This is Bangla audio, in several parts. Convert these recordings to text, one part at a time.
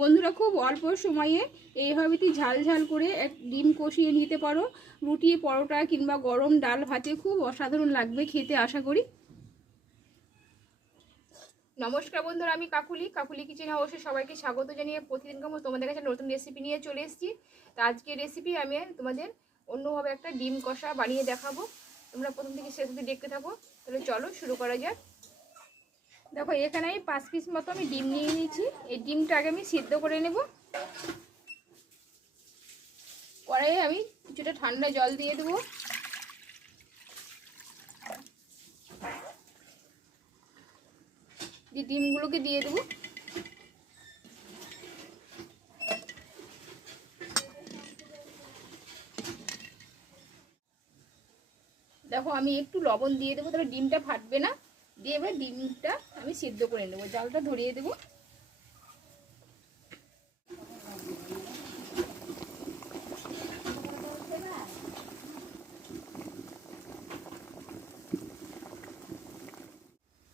বন্ধুরা, খুব অল্প সময়ে এইভাবে তুই ঝাল ঝাল করে এক ডিম কষিয়ে নিতে পারো। রুটি, পরোটা কিংবা গরম ডাল ভাতে খুব অসাধারণ লাগবে খেতে, আশা করি। নমস্কার বন্ধুরা, আমি কাকুলি। কাকুলি কিচেন হাউসে সবাইকে স্বাগত জানিয়ে প্রতিদিনকার মতো তোমাদের কাছে নতুন রেসিপি নিয়ে চলে এসেছি। তো আজকে রেসিপি আমি তোমাদের অন্যভাবে একটা ডিম কষা বানিয়ে দেখাবো। তোমরা প্রথম থেকে শেষ অবধি দেখতে থাকো। তাহলে চলো শুরু করা যাক। দেখো, এখানে আমি পাঁচ পিস মতো আমি ডিম নিয়ে নিয়েছি। এই ডিমটা আগে আমি সিদ্ধ করে নেব। কড়াইয়ে আমি কিছুটা ঠান্ডা জল দিয়ে দেবো। দিয়ে ডিমগুলোকে দিয়ে দেবো। দেখো, আমি একটু লবণ দিয়ে দেবো, তাহলে ডিমটা ফাটবে না। দিয়ে এবার ডিমটা আমি সিদ্ধ করে নেব, জালটা ধরিয়ে দেবো।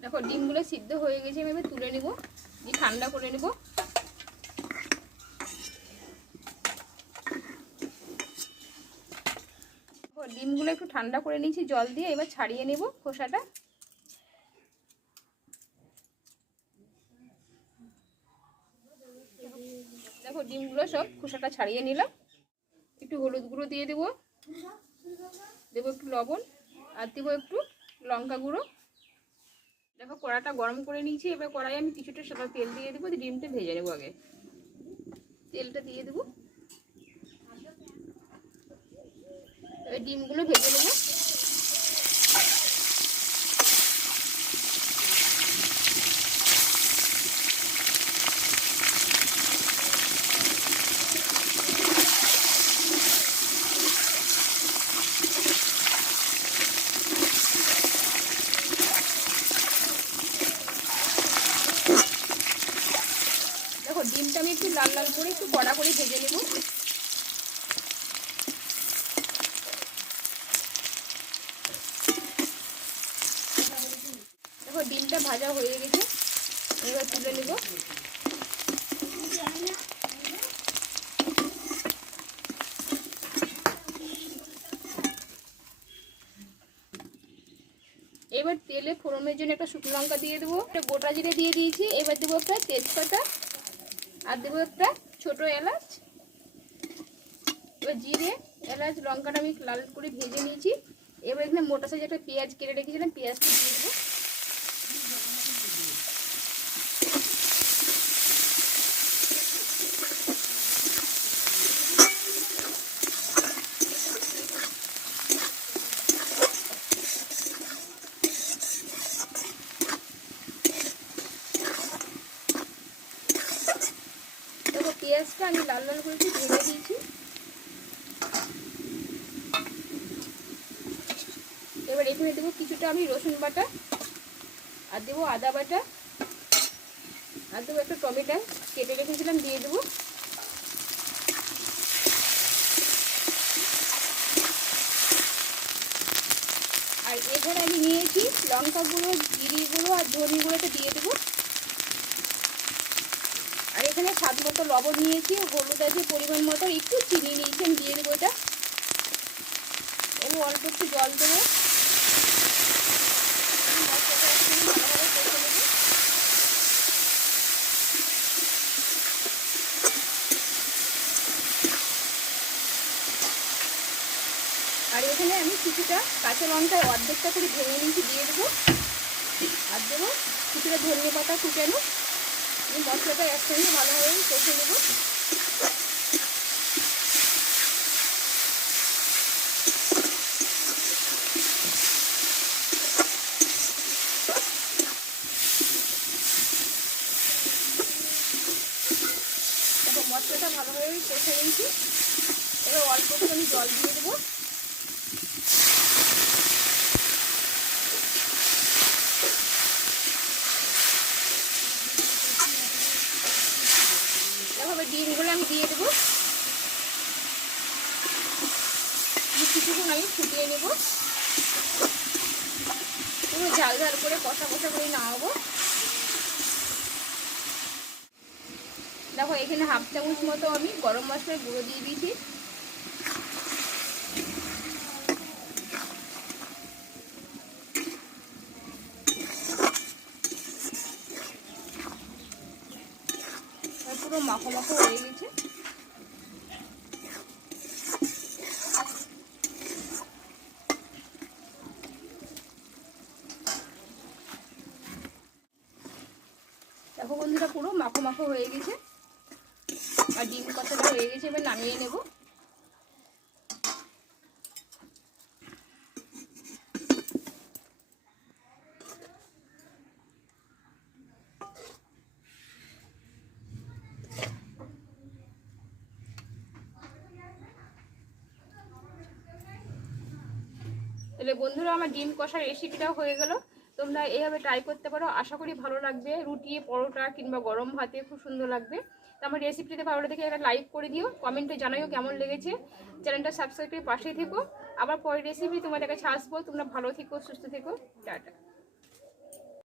দেখো, ডিমগুলো সিদ্ধ হয়ে গেছে, আমি এবার তুলে নেব, দিয়ে ঠান্ডা করে নেব। ডিমগুলো একটু ঠান্ডা করে নিয়েছি, জল দিয়ে এবার ছাড়িয়ে নেব খোসাটা। দেখো ডিমগুলো সব খোসাটা ছাড়িয়ে নিলাম। একটু হলুদ গুঁড়ো দিয়ে দেবো। দেবো একটু লবণ আর দেবো একটু লঙ্কা গুঁড়ো। দেখো কড়াটা গরম করে নিয়েছি, এবার কড়াই আমি কিছুটা সাদা তেল দিয়ে দেবো ডিমটা ভেজে নেব আগে। তেলটা দিয়ে দেবো। এবার ডিমগুলো ভেজে নেব দেখো ডিমটা আমি একটু লাল লাল করে একটু কড়া করে ভেজে নেব। দেখো, ডিমটা ভাজা হয়ে গেছে। এবার তুলে নেব। এবার তেলে ফোড়নের জন্য একটা শুকনো লঙ্কা দিয়ে দেবো। একটা গোটা জিরে দিয়ে দিয়েছি। এবার দেবো একটা তেজপাতা। আর দেবো একটা ছোট এলাচ, এবার জিরে, এলাচ, লঙ্কাটা আমি লাল করে ভেজে নিয়েছি। এবার এখানে মোটা সাইজ একটা পেঁয়াজ কেটে রেখেছিলাম, পেঁয়াজটা দিয়ে দেবো দেখো পেঁয়াজটা আমি লাল লাল করে ভেজে দিয়েছি এবার এখানে দেবো কিছুটা আমি রসুন বাটা আর দেবো আদা বাটা। আর দেবো একটা টমেটো, কেটে রেখেছিলাম, দিয়ে দেবো। আর এখানে আমি নিয়েছি লঙ্কা গুঁড়ো জিরি গুঁড়ো আর ধনি দিয়ে দেবো। এখানে স্বাদ মতো লবণ নিয়েছি হলুদ আছে পরিমাণ মতো, একটু চিনি নিয়েছি, আমি দিয়ে দেবো এটা। অল্প একটু জল দেবো। আর এখানে আমি কিছুটা কাঁচা লঙ্কা অর্ধেকটা করে ভেঙে নিয়েছি, দিয়ে দেবো। আর দেবো কিছুটা ধনিয়া পাতা কুচানো। এই মশলাটা একসঙ্গে ভালোভাবে কষে নেব। মশলাটা ভালোভাবে কষে নিয়েছি। এবার অল্প করে আমি জল দিয়ে দেবো দেখো এবার ডিমগুলো আমি দিয়ে দেবো কিছুক্ষণ আমি ফুটিয়ে নেব। পুরো ঝাল ঝাল করে কষা কষা করে নামাবো। দেখো, এখানে হাফ চামচ মতো আমি গরম মশলার গুঁড়ো দিয়ে দিয়েছি। পুরো মাখো মাখো হয়ে গেছে। দেখো বন্ধুরা, পুরো মাখো মাখো হয়ে গেছে। আর ডিম কষাটা হয়ে গেছে, এবার নামিয়ে নেব। বন্ধুরা, আমার ডিম কষার রেসিপিটাও হয়ে গেল। তোমরা এইভাবে ট্রাই করতে পারো। আশা করি ভালো লাগবে। রুটি, পরোটা কিংবা গরম ভাতে খুব সুন্দর লাগবে। তো আমার রেসিপিতে ভালো দেখে একটা লাইক করে দিও। কমেন্টে জানাইও কেমন লেগেছে। চ্যানেলটা সাবস্ক্রাইব করে পাশেই থেকো। আবার পরের রেসিপি তোমাদের কাছে আসব। তোমরা ভালো থেকো, সুস্থ থেকো। টাটা।